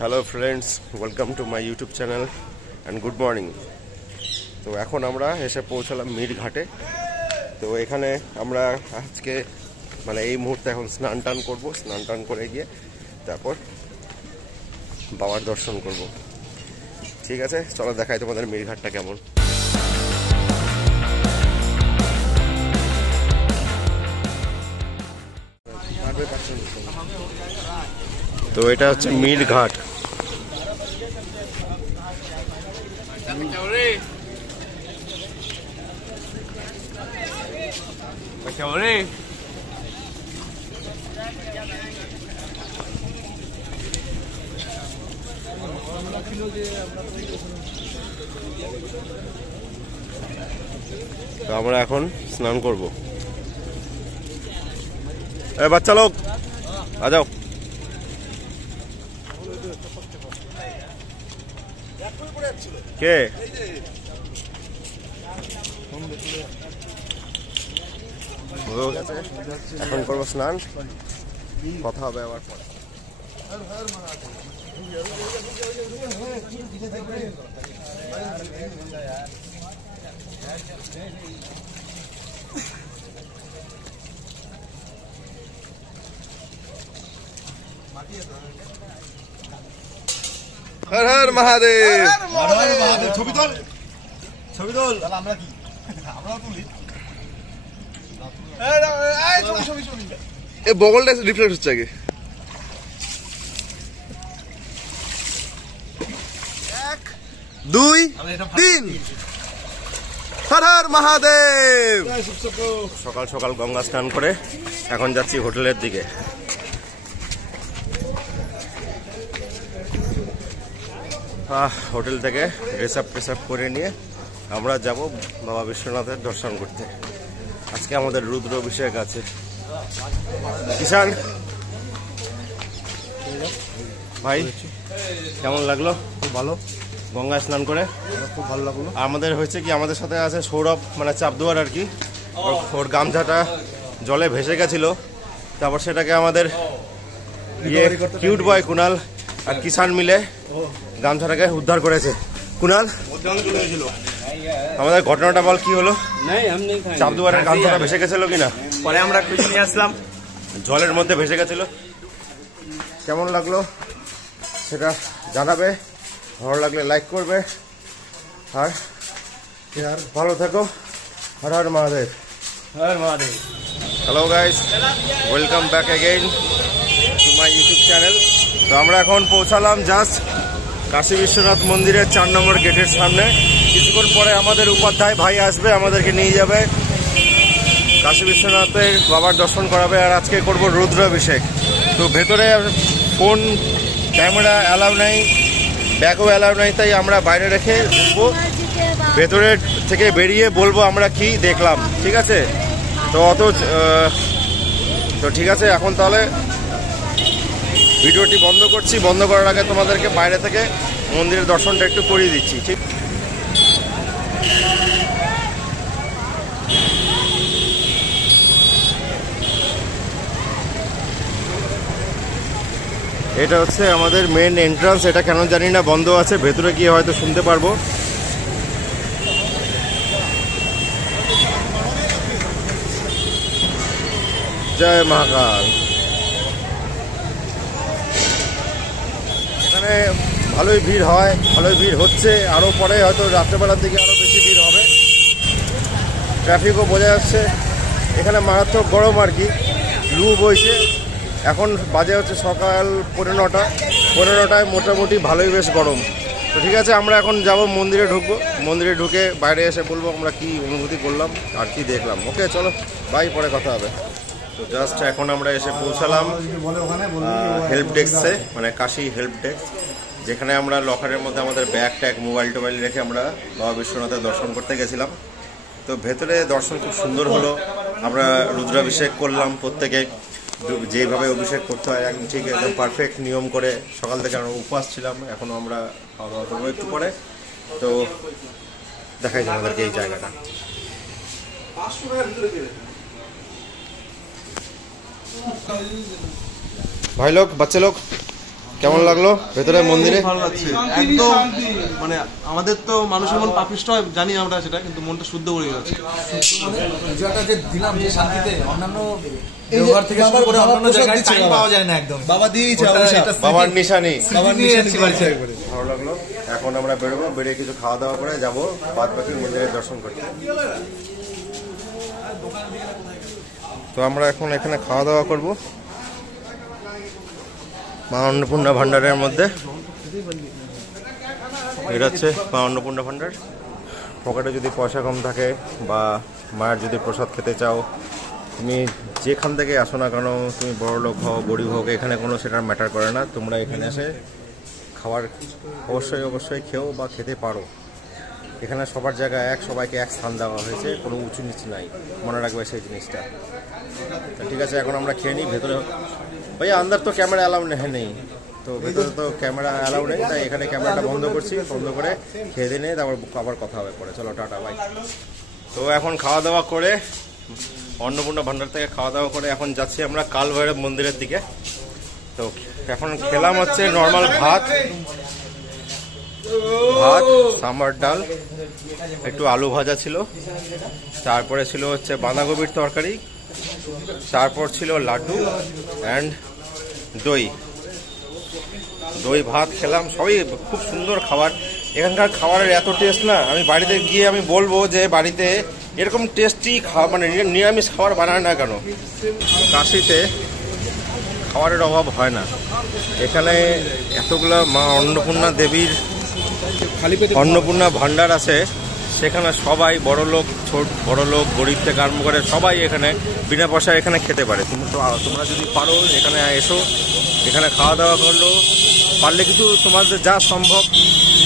Hello friends, welcome to my YouTube channel and good morning. তো এখন আমরা এসে পৌঁছালাম মিট ঘাটে। তো এখানে আমরা আজকে এই মুহূর্তে এখন স্নান টান করবো। স্নান টান করে গিয়ে তারপর বাবার দর্শন করব। ঠিক আছে, চলো দেখাই তোমাদের মিট ঘাটটা কেমন। তো এটা হচ্ছে মিট ঘাট। তো আমরা এখন স্নান করব। বাচ্চা লোক আ যাও। কে এখন করবো স্নান, কথা হবে আবার পরে। হর হর মহাদেব। ছবি তোল, ছবি তোল। আমরা কি আমরাও তুলি। এ বগলটা রিফ্লেক্ট হচ্ছে আগে। 1 2 3 হর হর মহাদেব। সকাল সকাল গঙ্গা স্নান করে এখন যাচ্ছি হোটেলের দিকে। হোটেল থেকে ড্রেস আপ করে নিয়ে আমরা যাব বাবা বিশ্বনাথের দর্শন করতে। আজকে আমাদের রুদ্র অভিষেক আছে। কিষান ভাই, কেমন লাগলো? খুব ভালো, গঙ্গা স্নান করে খুব ভালো লাগলো। আমাদের হয়েছে কি, আমাদের সাথে আছে সৌরভ, চাপদুয়ার আর কি। ওর গামছাটা জলে ভেসে গেছিল, তারপর সেটাকে আমাদের কিউট বয় কুনাল আর কিষান মিলে গামছাটাকে উদ্ধার করেছে। কুনাল, আমাদের ঘটনাটা বল, কি হলো? চাপদুয়ারের গামছাটা ভেসে গেছিল কিনা? পরে আমরা খুঁজে নিয়ে আসলাম, জলের মধ্যে ভেসে গেছিল। কেমন লাগলো সেটা জানাবে, ভালো লাগলে লাইক করবে, আর ভালো থেকো। Har Har Mahadev. Har Mahadev. Hello guys, welcome back again to my YouTube channel. তো আমরা এখন পৌঁছালাম জাস্ট কাশী বিশ্বনাথ মন্দিরের 4 নম্বর গেটের সামনে। কিছুক্ষণ পরে আমাদের উপাধ্যায় ভাই আসবে, আমাদেরকে নিয়ে যাবে কাশী বিশ্বনাথের বাবার দর্শন করাবে। আর আজকে করব রুদ্রাভিষেক। তো ভেতরে ফোন ক্যামেরা অ্যালাউ নাই, ব্যাগও অ্যালাউ নাই, তাই আমরা বাইরে রেখে ঢুকবো। ভেতরের থেকে বেরিয়ে বলবো আমরা কি দেখলাম, ঠিক আছে? তো ঠিক আছে, এখন তাহলে ভিডিওটি বন্ধ করছি। বন্ধ করার আগে তোমাদেরকে বাইরে থেকে মন্দিরের দর্শনটা একটু করিয়ে দিচ্ছি, ঠিক? এটা হচ্ছে আমাদের মেন এন্ট্রান্স। এটা কেন জানি না বন্ধ আছে, ভেতরে গিয়ে হয়তো শুনতে পারবো। জয় মহাকাল। এখানে ভালোই ভিড় হয়, ভালোই ভিড় হচ্ছে। আরও পরে হয়তো রাত্রেবেলার দিকে আরও বেশি ভিড় হবে। ট্রাফিকও বোঝা যাচ্ছে। এখানে মারাত্মক গরম আর কি, লু বইছে। এখন বাজে হচ্ছে সকাল 9:30। মোটামুটি ভালোই বেশ গরম। তো ঠিক আছে, আমরা এখন যাব মন্দিরে, ঢুকবো। মন্দিরে ঢুকে বাইরে এসে বলবো আমরা কি অনুভূতি করলাম আর কি দেখলাম। ওকে চলো বাই, পরে কথা হবে। তো জাস্ট এখন আমরা এসে পৌঁছালাম হেল্প ডেস্কে, কাশী হেল্প ডেস্ক, যেখানে আমরা লকারের মধ্যে আমাদের ব্যাগ ট্যাগ মোবাইল টোবাইল রেখে আমরা বাবা বিশ্বনাথের দর্শন করতে গেছিলাম। তো ভেতরে দর্শন খুব সুন্দর হলো। আমরা রুদ্রাভিষেক করলাম, প্রত্যেকে যেভাবে অভিষেক করতে হয় একদম ঠিক, একদম পারফেক্ট নিয়ম করে। সকাল থেকে আমরা উপবাস ছিলাম, এখনও আমরা খাওয়া দাওয়া করবো একটু পরে। তো দেখাই আমাদেরকে এই জায়গাটা। भाई लोग, बच्चे लोग কেমন লাগলো ভেতরে মন্দিরে? ভালো লাগছে একদম। মানে আমাদের তো মানুষের মন পাপিষ্ট হয় জানি আমরা সেটা, কিন্তু মনটা শুদ্ধ করে গেছে। পূজাটা যে দিলাম যে শান্তিতে, অন্যান্য দেওঘর থেকে শুরু করে অন্যান্য জায়গায় টাইম পাওয়া যায় না একদম। বাবা দিয়েছে বাবার নিশানি। ভালো লাগলো। এখন আমরা বেরোবো, বেরিয়ে কিছু খাওয়া দাওয়া করে যাবো বাদ বাকি মন্দিরের দর্শন করতে। তো আমরা এখন এখানে খাওয়া দাওয়া করবো মা অন্নপূর্ণা ভান্ডারের মধ্যে। এটা হচ্ছে মা অন্নপূর্ণা ভান্ডার। পকেটে যদি পয়সা কম থাকে বা মায়ের যদি প্রসাদ খেতে চাও, তুমি যেখান থেকে আসো না কেন, তুমি বড় লোক হও গরিব হোক, এখানে কোনো সেটা ম্যাটার করে না। তোমরা এখানে এসে খাবার অবশ্যই খেও বা খেতে পারো। এখানে সবার জায়গায় সবাইকে এক স্থান দেওয়া হয়েছে, কোনো উঁচু নিচু নাই, মনে রাখবে সেই জিনিসটা। ঠিক আছে, এখন আমরা খেয়ে নিই। ভেতরে ভাইয়া আন্দার তো ক্যামেরা অ্যালাউ নেই, তো ভেতরে তো ক্যামেরা অ্যালাউ নেই, তাই এখানে ক্যামেরাটা বন্ধ করছি। বন্ধ করে খেয়ে দিয়ে নিয়ে তারপর আবার কথা হবে পরে। চলো টাটা বাই। তো এখন খাওয়া দাওয়া করে অন্নপূর্ণা ভান্ডার থেকে খাওয়া দাওয়া করে এখন যাচ্ছি আমরা কাল ভৈরব মন্দিরের দিকে। তো এখন খেলাম হচ্ছে নর্মাল ভাত, সাম্বার ডাল, একটু আলু ভাজা ছিল, তারপরে ছিল হচ্ছে বাঁধাকপির তরকারি, তারপর ছিল লাড্ডু অ্যান্ড দই ভাত খেলাম। সবই খুব সুন্দর খাবার। এখানকার খাবারের এত টেস্ট না, আমি বাড়িতে গিয়ে আমি বলবো যে বাড়িতে এরকম টেস্টি মানে নিরামিষ খাবার বানায় না কেন। কাশিতে খাবারের অভাব হয় না। এখানে এতগুলো মা অন্নপূর্ণা দেবীর অন্নপূর্ণা ভান্ডার আছে, সেখানে সবাই বড় লোক গরিব থেকে আরম্ভ করে সবাই এখানে বিনা পয়সায় এখানে খেতে পারে। তোমরা যদি পারো এখানে এসো, এখানে খাওয়া দাওয়া করলো, পারলে কিছু তোমাদের যা সম্ভব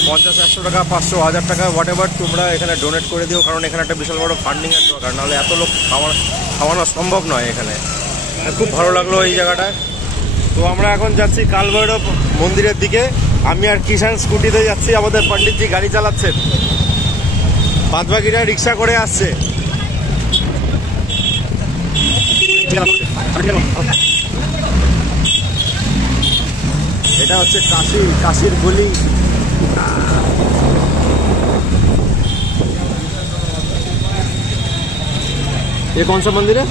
50-100 টাকা 500-1000 টাকা হোয়াট এভার তোমরা এখানে ডোনেট করে দিও, কারণ এখানে একটা বিশাল বড় ফান্ডিংয়ের দরকার, নাহলে এত লোক খাওয়ানো সম্ভব নয়। এখানে খুব ভালো লাগলো এই জায়গাটা। তো আমরা এখন যাচ্ছি কাল ভৈরব মন্দিরের দিকে। আমি আর কিষান স্কুটিতে যাচ্ছি, আমাদের পণ্ডিতজি গাড়ি চালাচ্ছেন, বাদবাকিরা রিক্সা করে আসছে। এটা হচ্ছে কাশির গলি। ये कौन सा मंदिर है?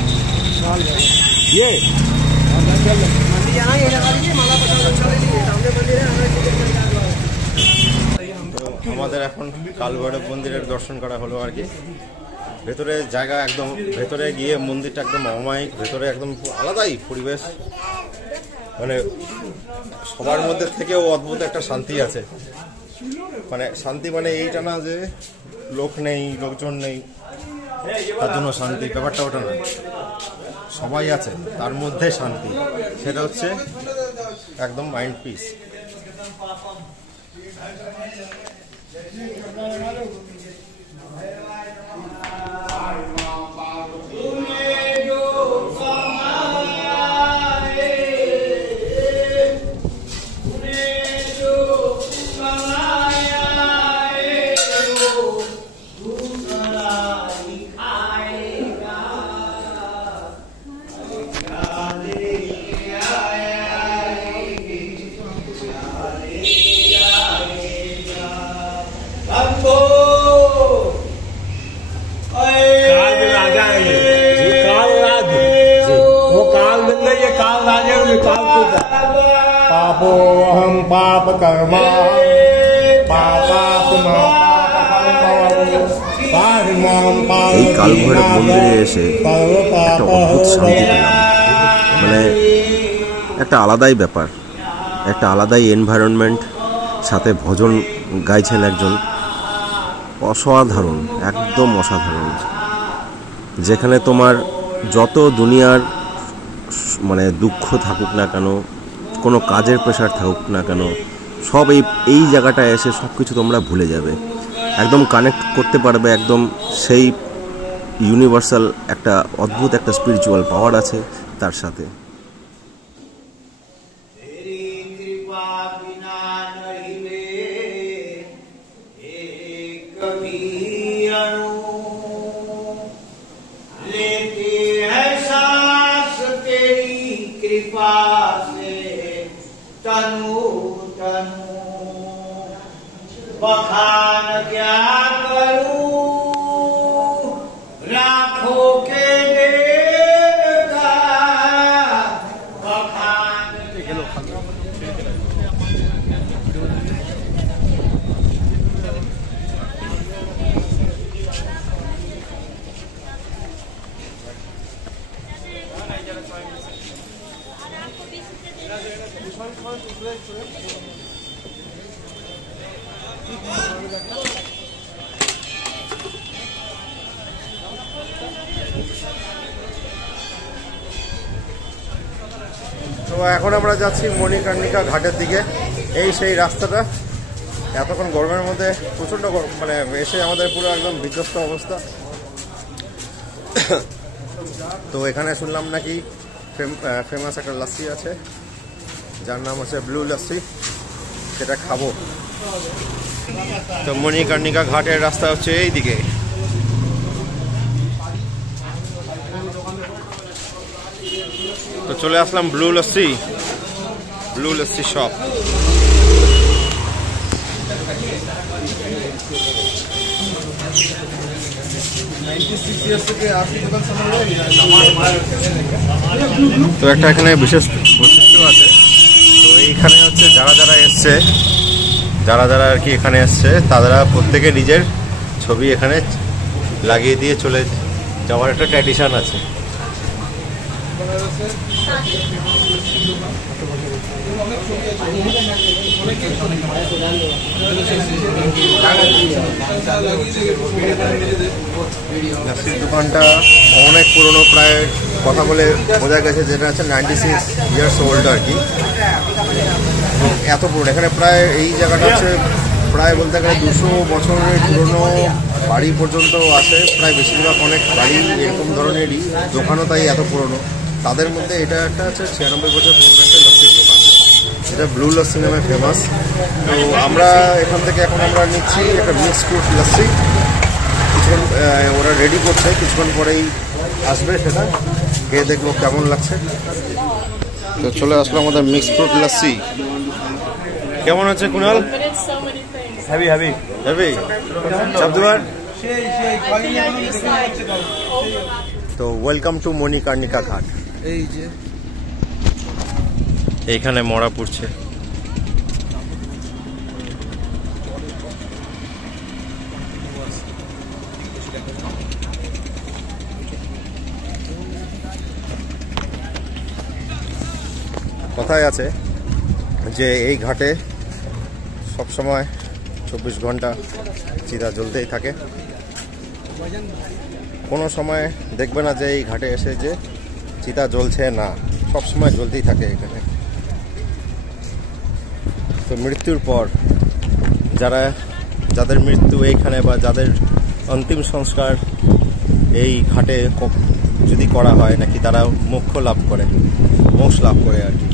ये আমাদের এখন কাল ভৈরব মন্দিরের দর্শন করা হলো আর কি। ভেতরে জায়গা একদম, ভেতরে গিয়ে মন্দিরটা একদম অমায়িক, ভেতরে একদম আলাদাই পরিবেশ, মানে সবার মধ্যে থেকেও অদ্ভুত একটা শান্তি আছে। মানে শান্তি মানে এইটা না যে লোক নেই, লোকজন নেই তার জন্য শান্তি, ব্যাপারটা ওটা না। সবাই আছে, তার মধ্যে শান্তি, সেটা হচ্ছে একদম মাইন্ড পিস। पापोऽहं पापकर्मा এই কালভৈরব মন্দিরে এসে একটা অদ্ভুত শান্তি পেলাম। মানে একটা আলাদাই ব্যাপার, একটা আলাদাই এনভায়রনমেন্ট, সাথে ভজন গাইছেন একজন, অসাধারণ, একদম অসাধারণ। যেখানে তোমার যত দুনিয়ার মানে দুঃখ থাকুক না কেন, কোনো কাজের প্রেশার থাকুক না কেন, সব এই জায়গাটায় এসে সব কিছু তোমরা ভুলে যাবে, একদম কানেক্ট করতে পারবে। একদম সেই ইউনিভার্সাল একটা অদ্ভুত একটা স্পিরিচুয়াল পাওয়ার আছে তার সাথে। कृपा से तनु बखान क्या करूं लाखों के देवता बखान তো এখন আমরা যাচ্ছি মণিকর্ণিকা ঘাটের দিকে। এই সেই রাস্তাটা, এতক্ষণ গরমের মধ্যে প্রচণ্ড গরম, মানে এসে আমাদের পুরো একদম বিধ্বস্ত অবস্থা। তো এখানে শুনলাম নাকি ফেমাস একটা লাস্সি আছে যার নাম হচ্ছে ব্লু লাস্সি, সেটা খাবো। তো মণিকর্ণিকা ঘাটের রাস্তা হচ্ছে এই দিকে। তো চলে আসলাম ব্লু লাস্সি শপ। তো একটা এখানে বিশেষ বৈশিষ্ট্য আছে। তো এইখানে হচ্ছে যারা আর কি এখানে এসছে তারা প্রত্যেকে নিজের ছবি এখানে লাগিয়ে দিয়ে চলে যাওয়ার একটা ট্র্যাডিশন আছে। লাস্সির দোকানটা অনেক পুরনো, প্রায় কথা বলে বোঝা গেছে যেটা আছে 96 ইয়ার্স ওল্ড আর কি। এত পুরনো এখানে, প্রায় এই জায়গাটা হচ্ছে প্রায় বলতে গেলে 200 বছরের পুরনো বাড়ি পর্যন্ত আছে। প্রায় বেশিরভাগ অনেক বাড়ি এরকম ধরনেরই, দোকানও তাই এত পুরনো। তাদের মধ্যে এটা একটা আছে 96 বছর পুরনো একটা লাস্সির দোকান, এটা ব্লু লাস্সি নামে ফেমাস। তো আমরা এখান থেকে এখন আমরা নিচ্ছি একটা মিক্স ফ্রুট লাস্সি। কিছুক্ষণ ওরা রেডি করছে, কিছুক্ষণ পরেই আসবে, সেটা খেয়ে দেখবো কেমন লাগছে। তো চলে আসলো আমাদের মিক্স ফ্রুট লাস্সি। কেমন আছে কুনাল? হেভি হেভি হেভি শব্দবার। তো ওয়েলকাম টু মণিকর্ণিকা ঘাট। এই যে এইখানে মরা পড়ছে। কথায় আছে যে এই ঘাটে সবসময় 24 ঘন্টা চিতা জ্বলতেই থাকে। কোনো সময় দেখবে না যে এই ঘাটে এসে যে চিতা জ্বলছে না, সবসময় জ্বলতেই থাকে এখানে। তো মৃত্যুর পর যাদের মৃত্যু এইখানে বা যাদের অন্তিম সংস্কার এই ঘাটে যদি করা হয় নাকি তারা মোক্ষ লাভ করে আর কি।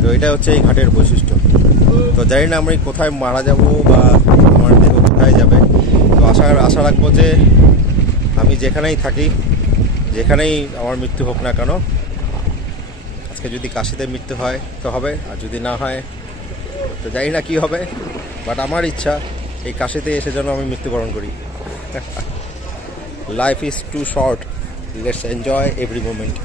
তো এটা হচ্ছে এই ঘাটের বৈশিষ্ট্য। তো জানি না আমি কোথায় মারা যাব বা আমার দেহ কোথায় যাবে। তো আশা রাখবো যে আমি যেখানেই থাকি, যেখানেই আমার মৃত্যু হোক না কেন, আজকে যদি কাশিতে মৃত্যু হয় তো হবে, আর যদি না হয় তো জানি না কি হবে। বাট আমার ইচ্ছা এই কাশিতে এসে যেন আমি মৃত্যুবরণ করি। Life is too short, let's enjoy every moment.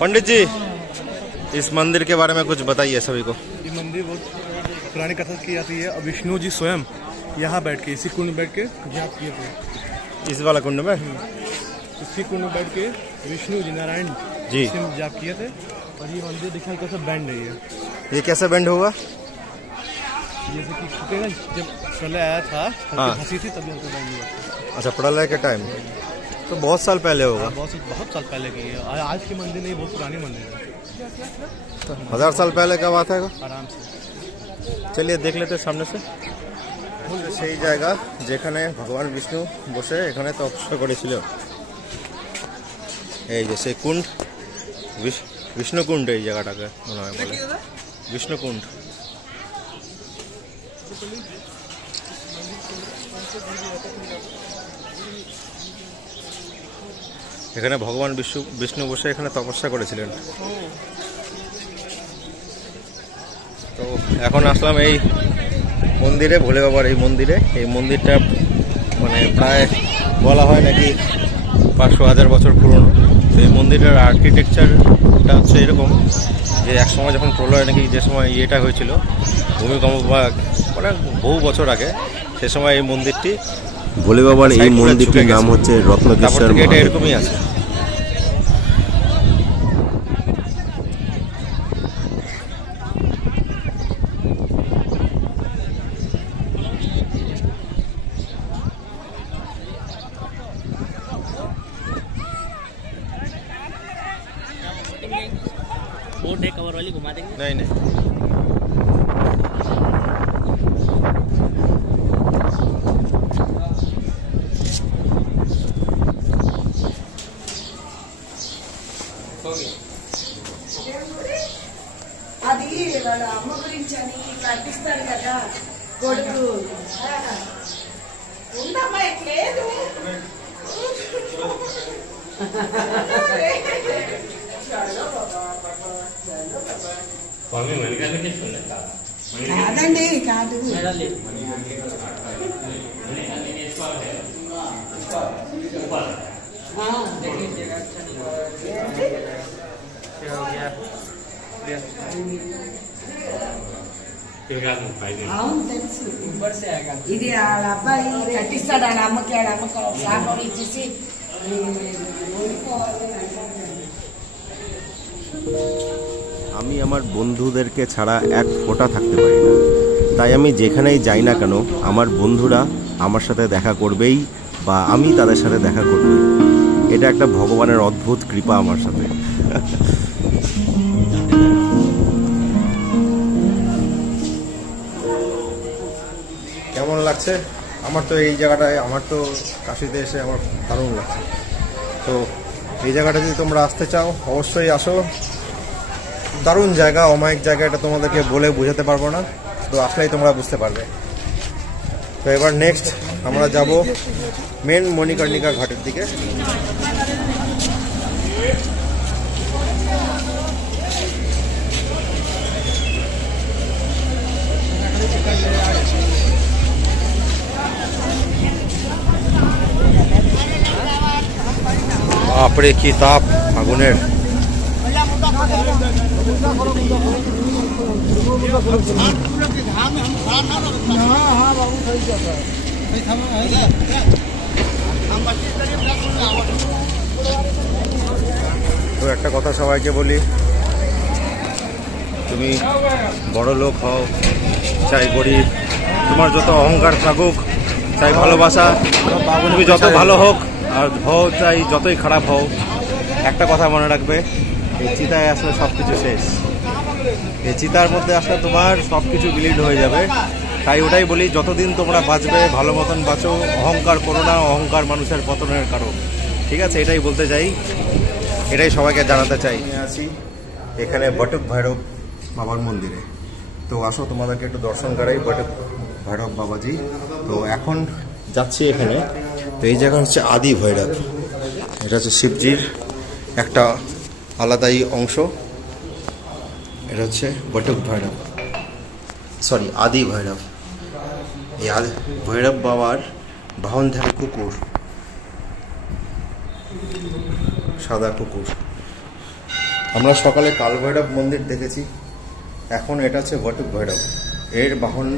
Pandit ji, इस मंदिर के बारे में कुछ बताइए सभी को। ये मंदिर बहुत पुरानी कथा की जाती है। और विष्णु जी स्वयं यहाँ बैठ के, इसी कुंड में बैठ के जाप किए थे। इस वाला कुंड में इसी कुंड में बैठ के विष्णु जी नारायण जी जाप किए थे। और ये मंदिर दिखाई कैसे बैंड रही है। ये कैसे बेंड होगा? जैसे कि छुटेगा, जब प्रलय आया था, हाँ। हंसी थी तभी हमको बैंड हुआ। अच्छा, प्रलय के टाइम, तो बहुत साल पहले होगा। बहुत साल पहले की है। आज की मंदिर नहीं, बहुत पुरानी मंदिर है। 1000 साल पहले का बात है। आराम से चलिए देख लेते सामने से। সেই জায়গা যেখানে ভগবান বিষ্ণু বসে এখানে তপস্যা করেছিল। এই যে সেই কুণ্ড, বিষ্ণুকুণ্ড এই জায়গাটাকে মনে হয় বলে, বিষ্ণুকুণ্ড। এখানে ভগবান বিষ্ণু বসে এখানে তপস্যা করেছিলেন। তো এখন আসলাম এই মন্দিরে, ভোলে বাবার এই মন্দিরে। এই মন্দিরটা মানে প্রায় বলা হয় নাকি 500-1000 বছর পুরনো। তো এই মন্দিরের আর্কিটেকচারটা হচ্ছে এরকম যে একসময় যখন প্রলয় নাকি যে সময় ইয়েটা হয়েছিল, ভূমিকম্প বা মানে বহু বছর আগে, সে সময় এই মন্দিরটি, ভোলে বাবার এই মন্দিরটির নাম হচ্ছে রত্নকেশ্বর এটা মহাদেব। এরকমই আছে। बोर्ड है कवर वाली घुमा देंगे। नहीं नहीं అది వాళ్ళ అమ్మ గురించి అని కట్టిస్తాడు కదా కొడుకు. ఉండమ్మా ఎట్లేదు కాదండి, కాదు. అవును తెలుసు. ఇది వాళ్ళ అబ్బాయి కట్టిస్తాడు, వాళ్ళ అమ్మకి శాఖలు ఇచ్చేసి আমি আমার বন্ধুদেরকে ছাড়া এক ফোঁটা থাকতে পারি না। তাই আমি যেখানেই যাই না কেন আমার বন্ধুরা আমার সাথে দেখা করবেই বা আমি তাদের সাথে দেখা করবই। এটা একটা ভগবানের অদ্ভুত কৃপা আমার সাথে। কেমন লাগছে? আমার তো এই জায়গাটায়, আমার তো কাশিতে এসে আমার দারুণ লাগছে। তো এই জায়গাটা যদি তোমরা আসতে চাও অবশ্যই আসো। দারুণ জায়গা, অমায়িক জায়গা, এটা তোমাদেরকে বলে বোঝাতে পারবো না, তো আসলেই তোমরা বুঝতে পারবে। তো এবার নেক্সট আমরা যাব মেন মণিকর্ণিকা ঘাটের দিকে। বাপরে কি তাপ আগুনের! তো একটা কথা সবাইকে বলি, তুমি বড় লোক হও চাই গরিব, তোমার যত অহংকার থাকুক চাই ভালোবাসা, তুমি যত ভালো হোক আর হও চাই যতই খারাপ হও, একটা কথা মনে রাখবে, এই চিতায় আসলে সব কিছু শেষ। এই চিতার মধ্যে আসলে তোমার সব কিছু বিলীন হয়ে যাবে। তাই ওটাই বলি, যতদিন তোমরা বাঁচবে ভালো মতন বাঁচো, অহংকার করো না, অহংকার মানুষের পতনের কারণ। ঠিক আছে, এটাই বলতে চাই, এটাই সবাইকে জানাতে চাই। আছি এখানে বটুক ভৈরব বাবার মন্দিরে। তো আসো তোমাদেরকে একটু দর্শন করাই বটুক ভৈরব বাবাজি। তো এখন যাচ্ছি এখানে। তো এই জায়গা হচ্ছে আদি ভৈরব, এটা হচ্ছে শিবজির একটা আলাদাই অংশ। এটা হচ্ছে বটুক ভৈরব, সরি আদি ভৈরব। এই ভৈরব বাবার বাহন থাকে কুকুর, সাদা কুকুর। আমরা সকালে কালভৈরব মন্দির দেখেছি, এখন এটা হচ্ছে বটুক ভৈরব। এর বাহন,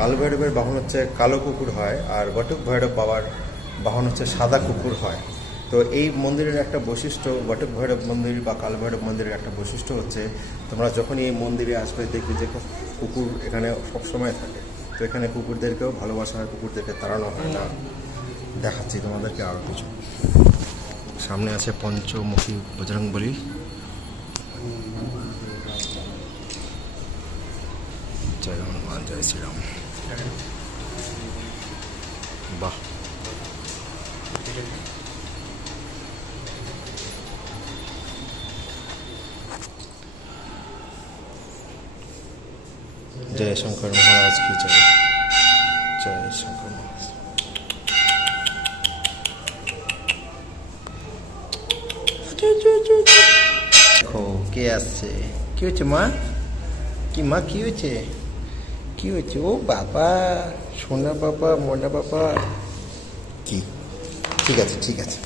কালভৈরবের বাহন হচ্ছে কালো কুকুর হয়, আর বটুক ভৈরব বাবার বাহন হচ্ছে সাদা কুকুর হয়। তো এই মন্দিরের একটা বৈশিষ্ট্য, বটুক ভৈরব মন্দির বা কালভৈরব মন্দিরের একটা বৈশিষ্ট্য হচ্ছে, তোমরা যখনই এই মন্দিরে আসবে দেখবে যে কুকুর এখানে সবসময় থাকে। তো এখানে কুকুরদেরকেও ভালোবাসা হয়, কুকুরদেরকে তাড়ানো হয় না। দেখাচ্ছি তোমাদেরকে আরও কিছু। সামনে আছে পঞ্চমুখী বজরংবলী। জয় হনুমান, জয় শ্রীরাম। বাহ, जय शंकर महाराज की जय, जय शंकर महाराज। দেখো কে আসছে, কি হচ্ছে মা, কি মা কি হয়েছে, কি হয়েছে, ও বাবা সোনা বাবা মোনা বাবা, কি ঠিক আছে ঠিক আছে,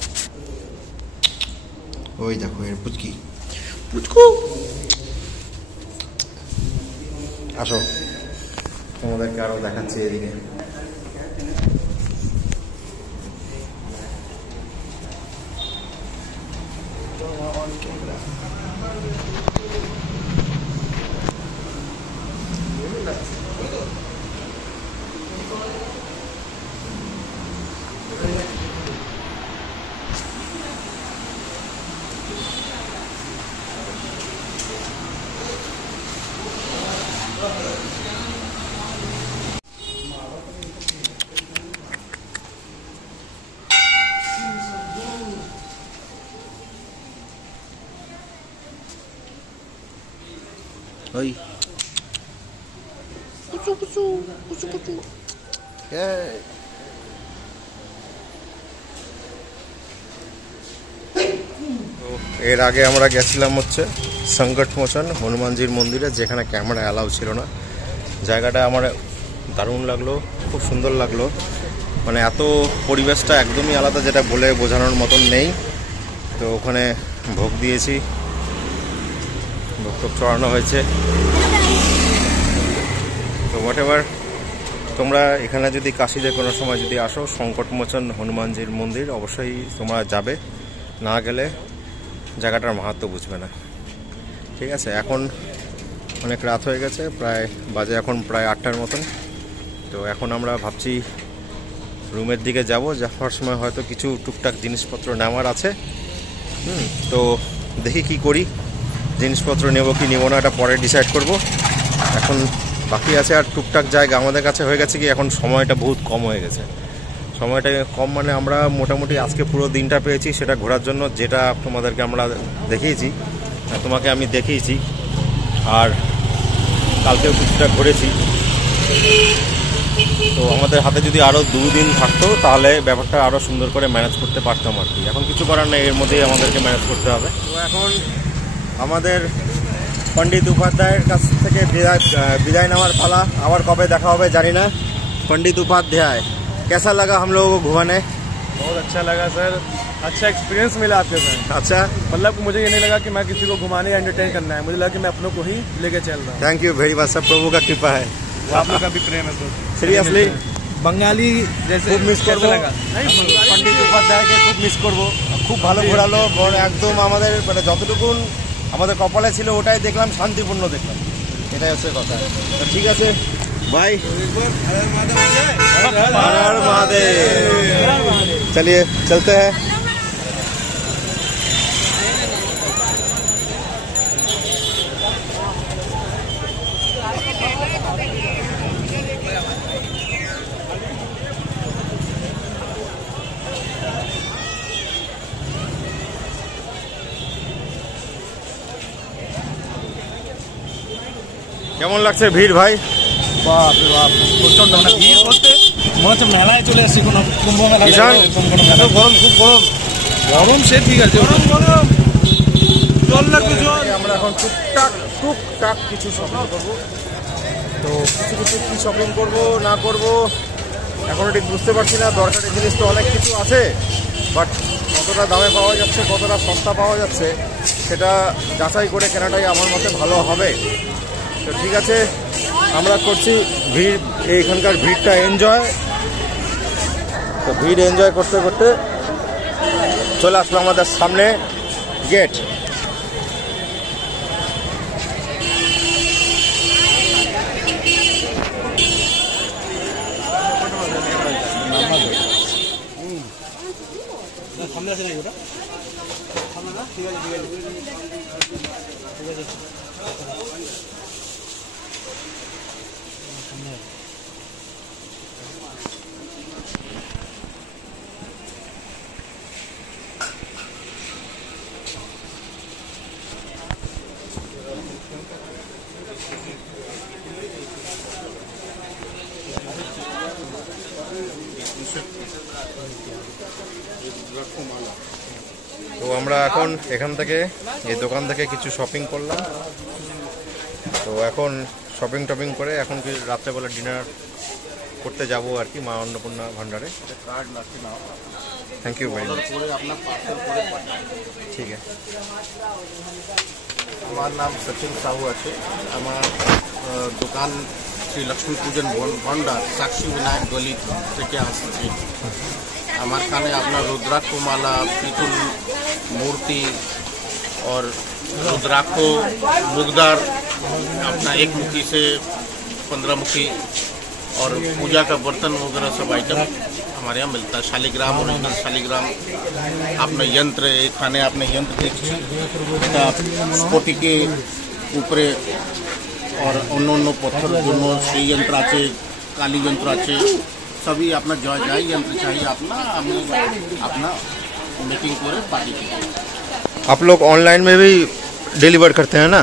ওই দেখো এর পুচকি পুচকু, আসো তোমাদেরকে আরো দেখাচ্ছি এদিকে। ওই কুচু কুচু কুচু কুচু, এর আগে আমরা গেছিলাম হচ্ছে সংকটমোচন হনুমানজির মন্দিরে, যেখানে ক্যামেরা অ্যালাউ ছিল না। জায়গাটা আমার দারুণ লাগলো, খুব সুন্দর লাগলো, মানে এত পরিবেশটা একদমই আলাদা, যেটা বলে বোঝানোর মতন নেই। তো ওখানে ভোগ দিয়েছি, ভোগ টোগ চড়ানো হয়েছে। তো হোয়াট এভার, তোমরা এখানে যদি কাশীতে কোনো সময় যদি আসো, সংকটমোচন হনুমানজির মন্দির অবশ্যই তোমরা যাবে, না গেলে জায়গাটার মাহাত্ম্য বুঝবে না। ঠিক আছে, এখন অনেক রাত হয়ে গেছে, প্রায় বাজে এখন প্রায় 8টার মতন। তো এখন আমরা ভাবছি রুমের দিকে যাব, যাওয়ার সময় হয়তো কিছু টুকটাক জিনিসপত্র নেওয়ার আছে। তো দেখি কি করি, জিনিসপত্র নেব কি নেব না, এটা পরে ডিসাইড করব। এখন বাকি আছে আর টুকটাক জায়গা আমাদের কাছে হয়ে গেছে কি, এখন সময়টা বহুত কম হয়ে গেছে। সময়টা কম মানে আমরা মোটামুটি আজকে পুরো দিনটা পেয়েছি সেটা ঘোরার জন্য, যেটা তোমাদেরকে আমরা দেখিয়েছি, তোমাকে আমি দেখিয়েছি, আর কালকেও কিছুটা ঘুরেছি। তো আমাদের হাতে যদি আরও 2 দিন থাকতো তাহলে ব্যাপারটা আরও সুন্দর করে ম্যানেজ করতে পারতাম আর কি। এখন কিছু করার নেই, এর মধ্যেই আমাদেরকে ম্যানেজ করতে হবে। তো এখন আমাদের पंडित उपाध्याय কাছ থেকে বিদায় নেওয়ার পালা। আবার কবে দেখা হবে জানি না। पंडित उपाध्याय, कैसा लगा हम लोगों को घुमाने? बहुत अच्छा लगा सर, अच्छा एक्सपीरियंस मिला आपके साथ। अच्छा, मतलब मुझे ये नहीं लगा कि मैं किसी को घुमाने या एंटरटेन करना है, मुझे लगा कि मैं अपनों को ही लेके चल रहा हूँ। थैंक यू वेरी मच, सब प्रभु का कृपा है, आप लोग का भी प्रेम है। সিরিয়াসলি बंगाली जैसे খুব মিস করবো पंडित উপাধ্যায়কে, খুব মিস করবো। খুব ভালো ঘোরালো, একদম আমাদের মানে যতটুকুন আমাদের কপালে ছিল ওটাই দেখলাম, শান্তিপূর্ণ দেখলাম, এটাই হচ্ছে কথা। তো ঠিক আছে ভাই, हर हर महादेव, चलिए चलते हैं। কেমন লাগছে ভিড় ভাই? বাপ রে বাপ, প্রচন্ড মানে ভিড় বলতে মনে হচ্ছে মেলায় চলে এসেছি, কোনো কুম্ভ মেলা। গরম, খুব গরম। গরম সে ঠিক আছে, গরম জল লাগবে জল। আমরা এখন টুকটাক কিছু শপিং করবো। তো কিছু কি শপিং করব না করব এখনো ঠিক বুঝতে পারছি না। দরকারি জিনিস তো অনেক কিছু আছে, বাট কতটা দামে পাওয়া যাচ্ছে, কতটা সস্তা পাওয়া যাচ্ছে, সেটা যাচাই করে কেনাটাই আমার মতে ভালো হবে। তো ঠিক আছে, আমরা করছি ভিড়, এইখানকার ভিড়টা এনজয়। তো ভিড় এনজয় করতে করতে চলে আসলো আমাদের সামনে গেট। তো আমরা এখন এখান থেকে এই দোকান থেকে কিছু শপিং করলাম। তো এখন শপিং টপিং করে এখন কি রাত্রেবেলা ডিনার করতে যাব আর কি মা অন্নপূর্ণা ভান্ডারে। থ্যাংক ইউ ভাই, ঠিক আছে। আমার নাম সচিন সাহু আছে। আমার দোকান শ্রী লক্ষ্মী পূজন ভান্ডার সাক্ষী বিনায়ক গলি থেকে আসছে। আমার খানে আপনার रुद्राक्ष माला, पीतल मूर्ति और रुद्राक्ष मुगदार अपना 1 मुखी से 15 मुखी और पूजा का बर्तन वगैरह सब आइटम हमारे यहाँ मिलता है। शालिग्राम, ओरिजिनल शालिग्राम, अपना यंत्र खाने अपने यंत्र देखिए स्फोटी के ऊपर और अन्य पत्थर जो श्री यंत्र आछे, काली यंत्र आछे, सभी अपना जाई यंत्र चाहिए अपना मेकिंग करे पार्टी के। आप लोग ऑनलाइन में भी डिलीवर करते हैं ना?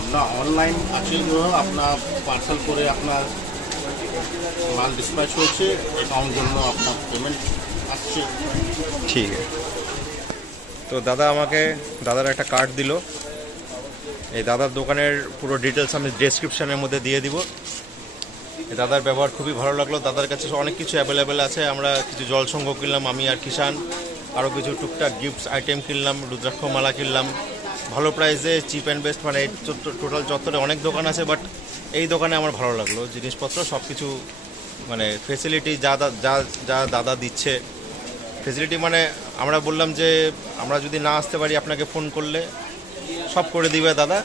अपना ऑनलाइन अच्छे जो है अपना पार्सल करे अपना माल डिस्पैच होच्छे, अकाउंट জন্য अपना पेमेंट আসছে। ঠিক আছে। তো দাদা আমাকে দাদার একটা কার্ড দিল। এই দাদার দোকানের পুরো ডিটেলস আমি ডেসক্রিপশনের মধ্যে দিয়ে দিব। এই দাদার ব্যবহার খুবই ভালো লাগলো। দাদার কাছে অনেক কিছু অ্যাভেলেবেল আছে। আমরা কিছু জল সংঘ কিনলাম আমি আর কিষান, আরও কিছু টুকটাক গিফটস আইটেম কিনলাম, রুদ্রাক্ষ মালা কিনলাম ভালো প্রাইসে, চিপ অ্যান্ড বেস্ট। মানে টোটাল চত্বরে অনেক দোকান আছে, বাট এই দোকানে আমার ভালো লাগলো। জিনিসপত্র সব কিছু মানে ফেসিলিটি যা যা দাদা দিচ্ছে ফেসিলিটি, মানে আমরা বললাম যে আমরা যদি না আসতে পারি আপনাকে ফোন করলে সব করে দিবে দাদা।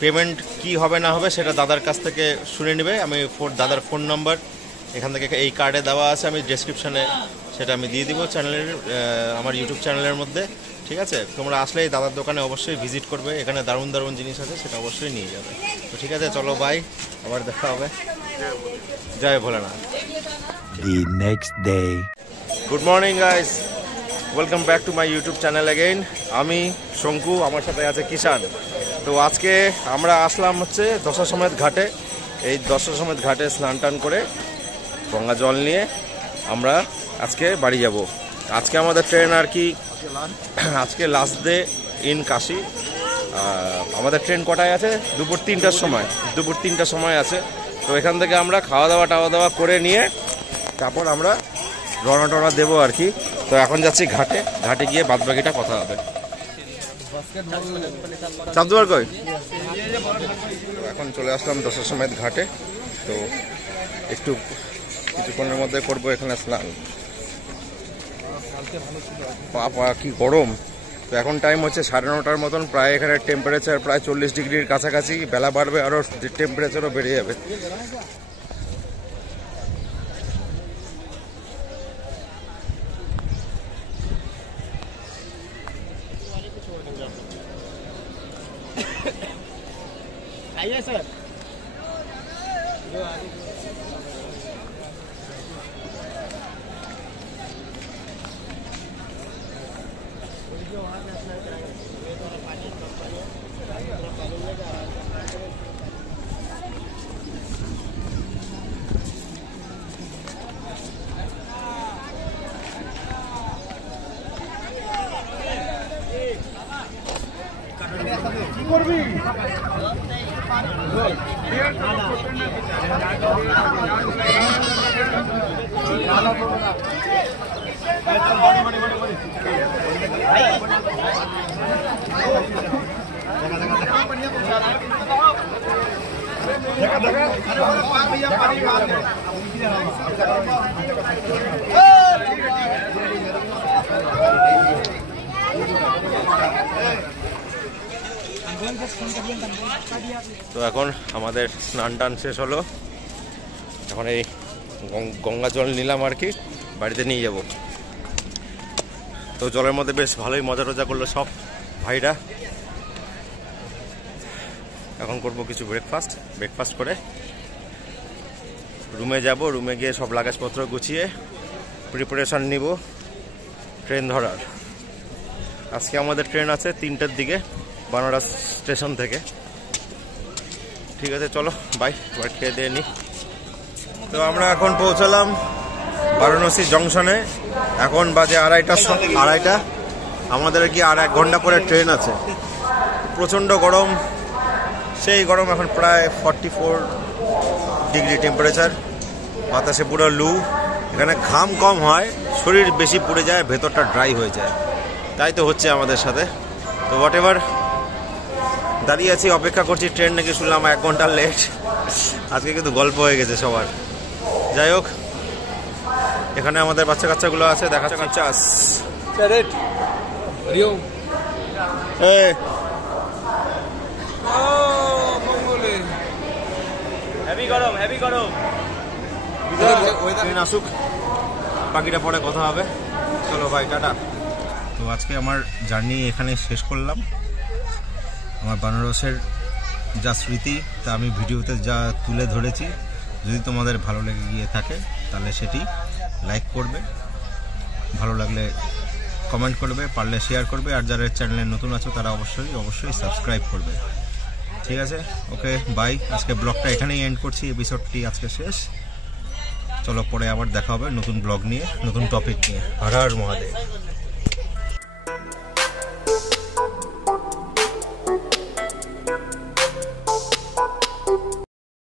পেমেন্ট কি হবে না হবে সেটা দাদার কাছ থেকে শুনে নেবে। আমি দাদার ফোন নাম্বার এখান থেকে এই কার্ডে দেওয়া আছে, আমি ডেসক্রিপশানে সেটা আমি দিয়ে দিব চ্যানেলের, আমার ইউটিউব চ্যানেলের মধ্যে। ঠিক আছে, তোমরা আসলেই দাদার দোকানে অবশ্যই ভিজিট করবে। এখানে দারুণ দারুণ জিনিস আছে, সেটা অবশ্যই নিয়ে যাবে। তো ঠিক আছে, চলো বাই, আবার দেখা হবে। জয় Bholenath. The next day. Good morning guys, welcome back to my YouTube channel again. আমি শঙ্কু, আমার সাথে আছে কিষান। তো আজকে আমরা আসলাম হচ্ছে দশাসমেত ঘাটে। এই দশাসমেত ঘাটে স্নান টান করে গঙ্গা জল নিয়ে আমরা আজকে বাড়ি যাব। আজকে আমাদের ট্রেন আর কি, আজকে লাস্ট ডে ইন কাশি। আমাদের ট্রেন কটায় আছে? দুপুর 3টার সময়। দুপুর 3টার সময় আছে। তো এখান থেকে আমরা খাওয়া দাওয়া করে নিয়ে তারপর আমরা রওনা দেবো আর কি। তো এখন যাচ্ছি ঘাটে, ঘাটে গিয়ে বাদবাকিটা কথা হবে। চাঁদুয়ার কই? এখন চলে আসলাম দশাসমেত ঘাটে। তো একটু কিছুক্ষণের মধ্যে করবো এখানে স্নান। বাবা কি গরম! তো এখন টাইম হচ্ছে 9:30 মতন। প্রায় এখানে টেম্পারেচার প্রায় 40 ডিগ্রির কাছাকাছি। বেলা বাড়বে আরও টেম্পারেচারও বেড়ে যাবে। आइए सर। তো এখন আমাদের স্নান টান শেষ হলো। এখন এই গঙ্গা জল নিলাম আর কি, বাড়িতে নিয়ে যাব। তো জলের মধ্যে বেশ ভালোই মজা টজা করলো সব ভাইরা। এখন করব কিছু ব্রেকফাস্ট করে রুমে যাব। রুমে গিয়ে সব লাগেজপত্র গুছিয়ে প্রিপারেশন নিব ট্রেন ধরার। আজকে আমাদের ট্রেন আছে 3টার দিকে বানারস স্টেশন থেকে। ঠিক আছে, চলো বাই, এবার খেয়ে দিয়ে নিই। তো আমরা এখন পৌঁছালাম বারাণসী জংশনে। এখন বাজে আড়াইটা। আমাদের কি আর 1 ঘন্টা পরে ট্রেন আছে। প্রচণ্ড গরম, সেই গরম। এখন প্রায় 44 ডিগ্রি টেম্পারেচার, বাতাসে পুরো লু। এখানে ঘাম কম হয়, শরীর বেশি পুড়ে যায়, ভেতরটা ড্রাই হয়ে যায়। তাই তো হচ্ছে আমাদের সাথে। তো হোয়াট এভার, দাঁড়িয়ে আছি, অপেক্ষা করছি। ট্রেন নাকি শুনলাম 1 ঘন্টা লেট। আজকে কিন্তু গল্প হয়ে গেছে সবার। যাই হোক, এখানে আমাদের বাচ্চা কাচ্চাগুলো আছে, দেখা যাচ্ছে। আসুক, বাকিটা পরে কথা হবে। চলো ভাই, টাটা। তো আজকে আমার জার্নি এখানে শেষ করলাম। আমার বানারসের যা স্মৃতি তা আমি ভিডিওতে যা তুলে ধরেছি, যদি তোমাদের ভালো লেগে গিয়ে থাকে তাহলে সেটি লাইক করবে, ভালো লাগলে কমেন্ট করবে, পারলে শেয়ার করবে, আর যারা চ্যানেলে নতুন আছো তারা অবশ্যই সাবস্ক্রাইব করবে। ঠিক আছে, ওকে, বাই। আজকে ব্লগটা এখানেই এন্ড করছি, এপিসোডটি আজকে শেষ। চলো, পরে আবার দেখা হবে নতুন ব্লগ নিয়ে, নতুন টপিক নিয়ে। হর হর মহাদেব।